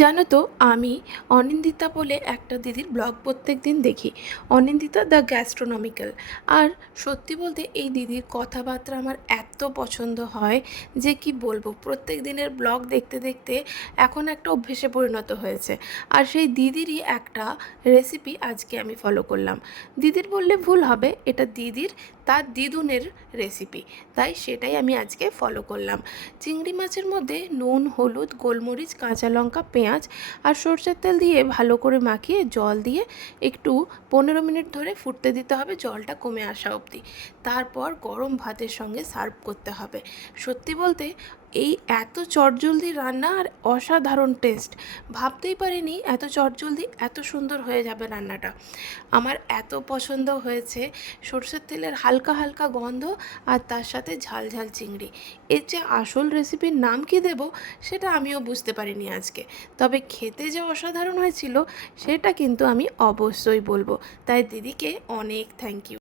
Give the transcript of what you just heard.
জানো তো, আমি অনিন্দিতা বলে একটা দিদির ব্লগ প্রত্যেক দিন দেখি। অনিন্দিতা দ্য গ্যাস্ট্রোনমিক্যাল। আর সত্যি বলতে এই দিদির কথাবার্তা আমার এত পছন্দ হয় যে কি বলবো, প্রত্যেক দিনের ব্লগ দেখতে দেখতে এখন একটা অভ্যেসে পরিণত হয়েছে। আর সেই দিদিরই একটা রেসিপি আজকে আমি ফলো করলাম। দিদির বললে ভুল হবে, এটা দিদির তার দিদুনের রেসিপি, তাই সেটাই আমি আজকে ফলো করলাম। চিংড়ি মাছের মধ্যে নুন, হলুদ, গোলমরিচ, কাঁচা লঙ্কা, পেঁয়াজ আর সরষের তেল দিয়ে ভালো করে মাখিয়ে জল দিয়ে একটু 15 মিনিট ধরে ফুটতে দিতে হবে, জলটা কমে আসা অবধি। তারপর গরম ভাতের সঙ্গে সার্ভ করতে হবে। সত্যি বলতে এই এত চটজলদি রান্না আর অসাধারণ টেস্ট, ভাবতেই পারিনি এত চটজলদি এত সুন্দর হয়ে যাবে রান্নাটা। আমার এত পছন্দ হয়েছে সরষের তেলের হালকা হালকা গন্ধ আর তার সাথে ঝাল ঝাল চিংড়ি। এর যে আসল রেসিপির নাম কি দেব সেটা আমিও বুঝতে পারিনি আজকে, তবে খেতে যে অসাধারণ হয়েছিল সেটা কিন্তু আমি অবশ্যই বলবো। তাই দিদিকে অনেক থ্যাংক ইউ।